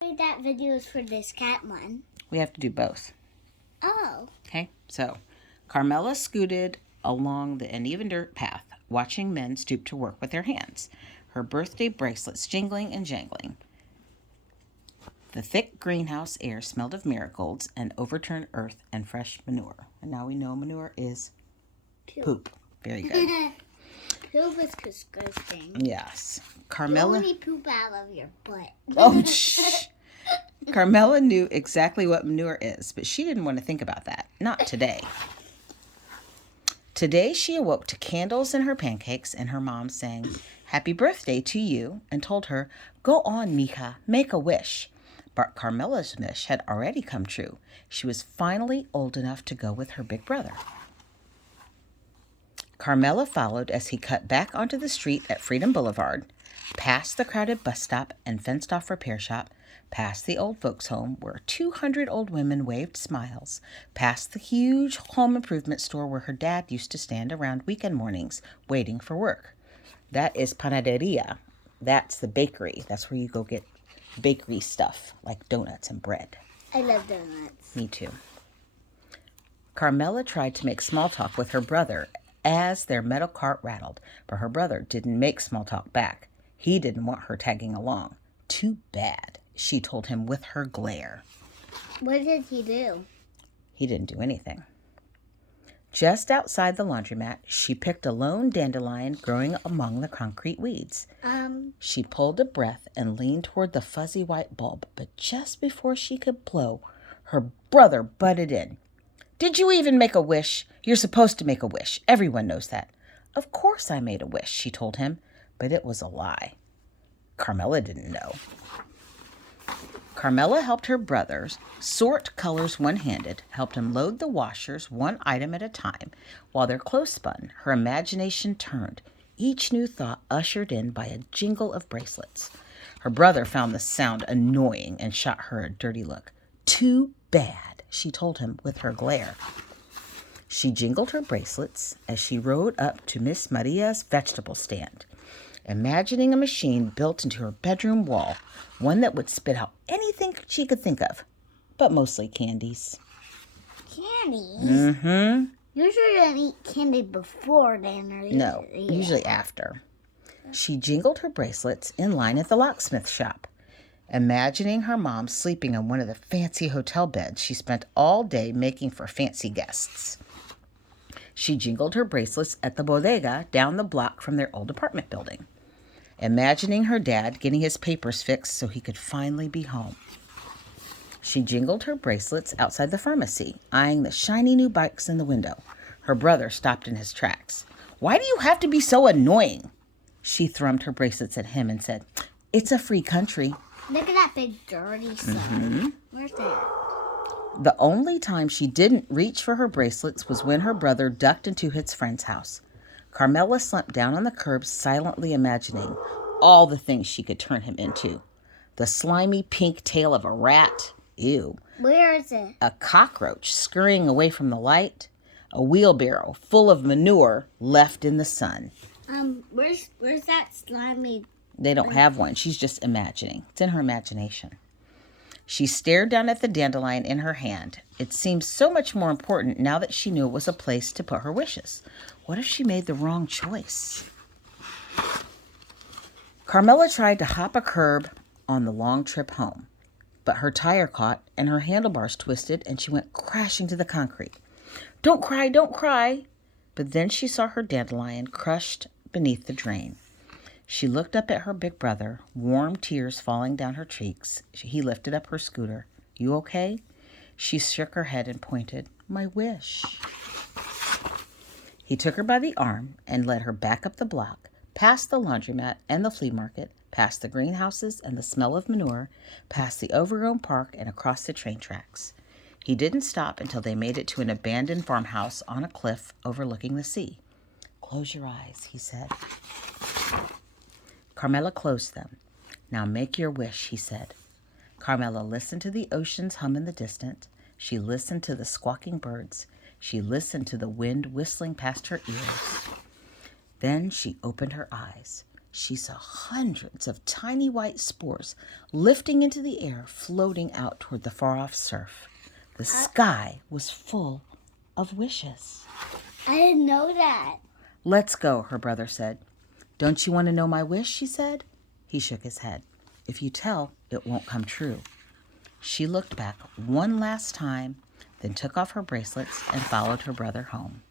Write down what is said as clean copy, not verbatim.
That video is for this cat one. We have to do both. Oh. Okay, so Carmela scooted along the uneven dirt path, watching men stoop to work with their hands, her birthday bracelets jingling and jangling. The thick greenhouse air smelled of marigolds and overturned earth and fresh manure. And now we know manure is poop. Very good. Poop is disgusting. Yes. Carmela. You only poop out of your butt. Oh, shh. Carmela knew exactly what manure is, but she didn't want to think about that. Not today. Today she awoke to candles in her pancakes and her mom saying, "Happy birthday to you," and told her, "Go on, mija, make a wish." But Carmela's wish had already come true. She was finally old enough to go with her big brother. Carmela followed as he cut back onto the street at Freedom Boulevard, past the crowded bus stop and fenced-off repair shop, past the old folks' home where 200 old women waved smiles, past the huge home improvement store where her dad used to stand around weekend mornings waiting for work. That is panaderia. That's the bakery. That's where you go get bakery stuff like donuts and bread. I love donuts. Me too. Carmela tried to make small talk with her brother as their metal cart rattled, but her brother didn't make small talk back. He didn't want her tagging along. Too bad, she told him with her glare. What did he do? He didn't do anything. Just outside the laundromat, she picked a lone dandelion growing among the concrete weeds. She pulled a breath and leaned toward the fuzzy white bulb, but just before she could blow, her brother butted in. "Did you even make a wish? You're supposed to make a wish. Everyone knows that." "Of course I made a wish," she told him, but it was a lie. Carmela didn't know. Carmela helped her brothers sort colors one-handed, helped him load the washers one item at a time. While their clothes spun, her imagination turned, each new thought ushered in by a jingle of bracelets. Her brother found the sound annoying and shot her a dirty look. "Too bad," she told him with her glare. She jingled her bracelets as she rode up to Miss Maria's vegetable stand, imagining a machine built into her bedroom wall, one that would spit out anything she could think of, but mostly candies. Candies? Mm-hmm. You shouldn't eat candy before dinner. No, usually after. She jingled her bracelets in line at the locksmith shop, imagining her mom sleeping on one of the fancy hotel beds she spent all day making for fancy guests. She jingled her bracelets at the bodega down the block from their old apartment building, imagining her dad getting his papers fixed so he could finally be home. She jingled her bracelets outside the pharmacy, eyeing the shiny new bikes in the window. Her brother stopped in his tracks. "Why do you have to be so annoying?" She thrummed her bracelets at him and said, "It's a free country." Look at that big dirty sun. Mm-hmm. Where's that? The only time she didn't reach for her bracelets was when her brother ducked into his friend's house. Carmela slumped down on the curb, silently imagining all the things she could turn him into. The slimy pink tail of a rat. Ew. Where is it? A cockroach scurrying away from the light. A wheelbarrow full of manure left in the sun. Where's that slimy? They don't have one. She's just imagining. It's in her imagination. She stared down at the dandelion in her hand. It seemed so much more important now that she knew it was a place to put her wishes. What if she made the wrong choice? Carmela tried to hop a curb on the long trip home, but her tire caught and her handlebars twisted and she went crashing to the concrete. "Don't cry, don't cry." But then she saw her dandelion crushed beneath the drain. She looked up at her big brother, warm tears falling down her cheeks. He lifted up her scooter. "You okay?" She shook her head and pointed. "My wish." He took her by the arm and led her back up the block, past the laundromat and the flea market, past the greenhouses and the smell of manure, past the overgrown park and across the train tracks. He didn't stop until they made it to an abandoned farmhouse on a cliff overlooking the sea. "Close your eyes," he said. Carmela closed them. "Now make your wish," he said. Carmela listened to the ocean's hum in the distance. She listened to the squawking birds. She listened to the wind whistling past her ears. Then she opened her eyes. she saw hundreds of tiny white spores lifting into the air, floating out toward the far-off surf. The sky was full of wishes. I didn't know that. Let's go, her brother said. Don't you want to know my wish, she said. He shook his head. If you tell, it won't come true. She looked back one last time, then took off her bracelets and followed her brother home.